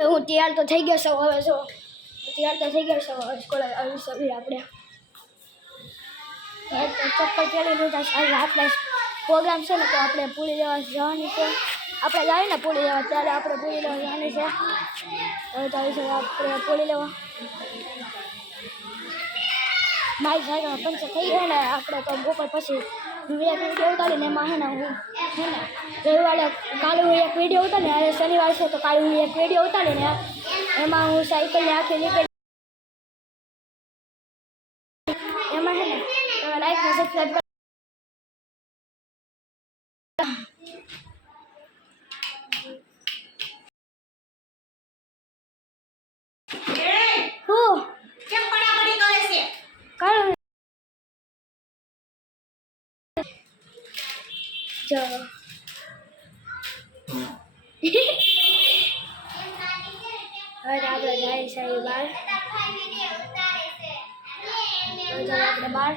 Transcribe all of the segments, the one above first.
હું તૈયાર તો થઈ ગયો છું હવે જો તૈયાર તો થઈ ગયો છું હવે સ્કૂલ આવી સવી આપણે ચપ્પલ પહેરી લીધા આપણે પ્રોગ્રામ છે ને તો આપણે પૂરી લેવા જવાની છે આપણે જાય ને પૂરી લેવા ત્યારે આપણે પૂરી લેવા જવાની છે હવે તો આવી આપણે પૂરી લેવા મારી સાઈડમાં પંચર થઈ ગયા ને આપણે તો બપોર પછી એક વિડીયો ઉતારીને એમાં હે ને હું હે ને રવિવારે કાલે હું એક વિડીયો ઉતારીને આજે શનિવાર છે તો કાલે હું એક વિડીયો ઉતારીને એમાં હું સાયકલને આખી નીકળી એમાં હે ને તમે લાઈક ને સબસ્ક્રાઈબ જો હવે આપણે જાય છે બહાર આપણે બહાર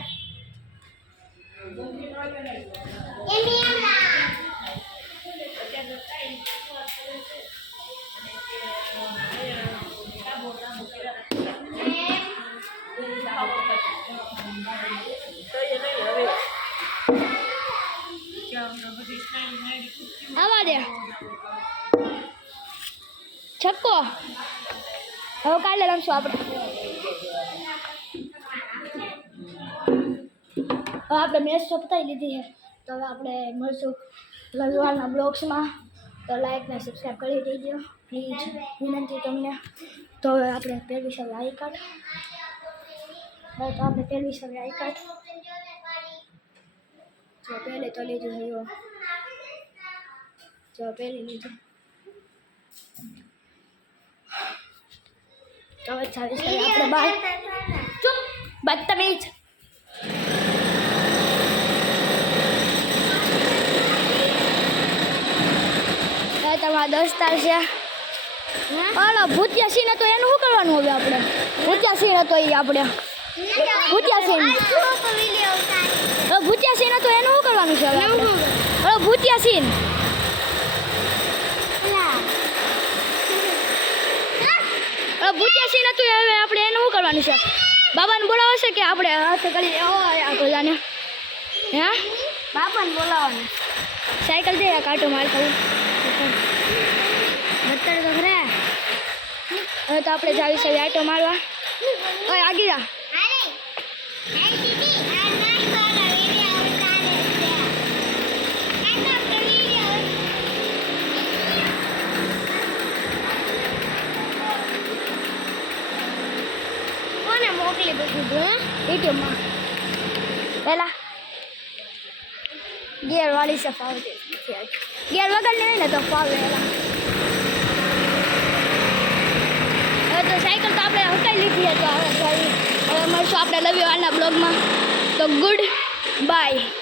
આવા દે છક્કો હવે કાલે રમશું આપણે આપણે મેચ તો પતાવી લીધી છે તો હવે આપણે મળશું રવિવારના બ્લોગ્સમાં તો લાઈક ને સબસ્ક્રાઈબ કરી દેજો પ્લીઝ વિનંતી તમને તો હવે આપણે પહેલી સવારે આઈ કાર્ડ હવે તો આપણે પહેલી સવારે આઈ કાર્ડ જો પહેલે તો લીધું છે જો પહેલી લીધું તો હવે ચાલીસ આપણે બહાર ચૂપ બદતમીજ તમારા દોસ્તાર છે હાલો ભૂતિયા સિંહ તો એનું શું કરવાનું હવે આપણે ભૂતિયા સિંહ તો એ આપણે ભૂતિયા સિંહ ભૂતિયા સિંહ તો એનું શું કરવાનું છે હવે હવે ભૂતિયા સિંહ ભૂતિયા સિંહ હતું હવે આપણે એનું શું કરવાનું છે બાબાને બોલાવશે કે આપણે હાથ કરી આને હે બાપાને બોલાવવાનું સાયકલ દે કાંટો મારતા અત્યારે તો ખરે હવે તો આપણે જાવી છે આટો મારવા ઓય આગી જા કોને મોકલી દીધું યુટ્યુબમાં પહેલાં ગેર વાળી છે ફાવતી ગેર વગર નહીં ને તો ફાવે હવે તો સાયકલ તો આપણે હકાઈ લીધી છે તો હવે મળશું આપણે રવિવારના બ્લોગમાં તો ગુડ બાય.